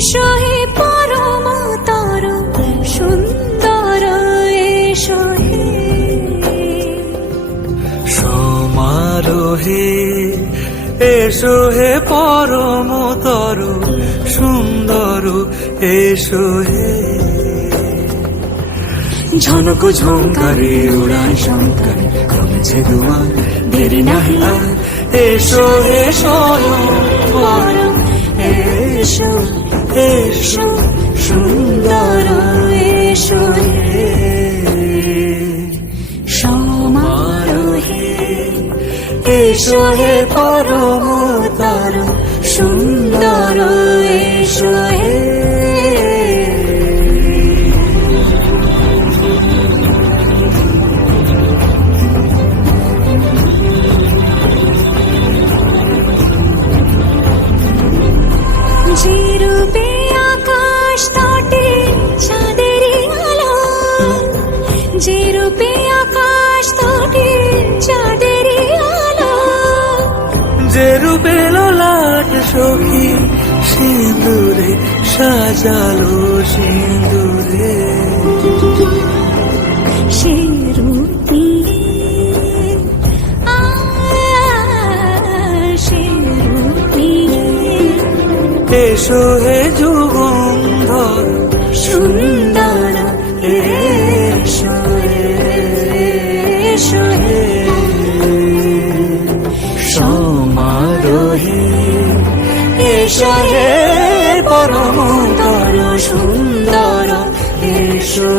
এসো হে পরমতর সুন্দর, এসো হে সমারোহে, এসো হে পরমতর সুন্দর, এসো হে ঝনক ঝঙ্কারে উড়ান শঙ্কারে কমেছে দুয়ার, দেরি নাহি আর, এসো হে স্বয়ংবর, এসো এসো সুন্দর, এসো হে সমারোহে, এসো হে পরমতর সুন্দর, এসো হে যে রূপে আকাশ তটে চাঁদেরই আলো, যে রূপে আকাশ তটে চাঁদেরই আলো, যে রূপে ললাট সখী সিঁদুরে সাজালো সিঁদুরে, সে রূপে সে রূপে এসো হে যুগন্ধর সুন্দর, এসো এসো হে সমারোহে, এসো হে পরমতর সুন্দর, এসো